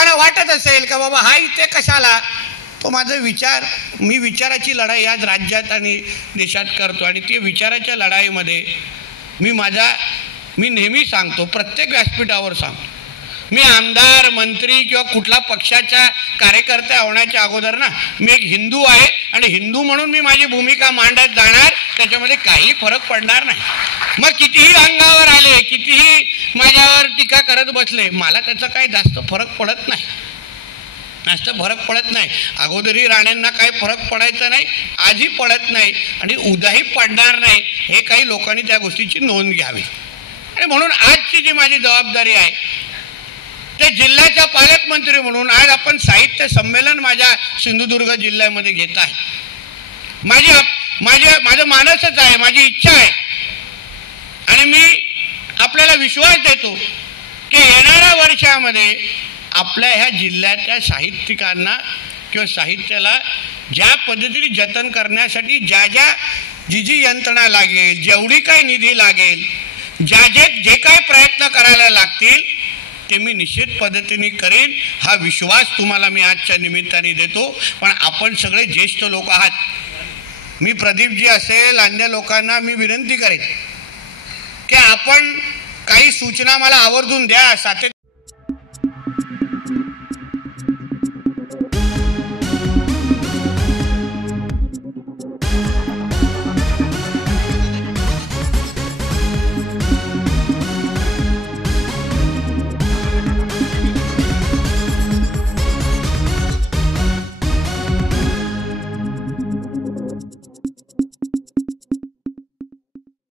लोकांना वाटत असेल का बाबा हा इथे कशाला, तो माझा विचार, मी विचाराची लढाई आज राज्यात आणि देशात करतो आणि ती विचाराच्या लढाईमध्ये मी नेहमी सांगतो, प्रत्येक व्यासपीठावर सांगतो, मी आमदार मंत्री किंवा कुठला पक्षाच्या कार्यकर्ता होण्याच्या अगोदर ना मी एक हिंदू आहे आणि हिंदू म्हणून मी माझी भूमिका मांडत जाणार, त्याच्यामध्ये काही फरक पडणार नाही. मग कितीही अंगावर आले, कितीही माझ्यावर टीका करत बसले, मला त्याचा काही जास्त फरक पडत नाही, जास्त फरक पडत नाही. अगोदरही राण्यांना काही फरक पडायचा नाही, आजही पडत नाही आणि उद्याही पडणार नाही. हे काही लोकांनी त्या गोष्टीची नोंद घ्यावी. आणि म्हणून आजची जी माझी जबाबदारी आहे ते जिल्ह्याचा पालकमंत्री म्हणून आज आपण साहित्य संमेलन माझ्या सिंधुदुर्ग जिल्ह्यामध्ये घेत आहे. माझं मानसच आहे, माझी इच्छा आहे आणि मी आपल्याला विश्वास देतो की येणाऱ्या वर्षामध्ये आपल्या ह्या जिल्ह्याच्या साहित्यिकांना किंवा साहित्याला ज्या पद्धतीने जतन करण्यासाठी जी यंत्रणा लागेल, जेवढी काही निधी लागेल, जे काही प्रयत्न करायला लागतील ते मी निश्चित पद्धतीने करेन, हा विश्वास तुम्हाला मी आजच्या निमित्ताने देतो. पण आपण सगळे ज्येष्ठ लोक आहात, मी प्रदीपजी असेल अन्य लोकांना मी विनंती करेन की आपण काही सूचना मला आवर्जून द्या.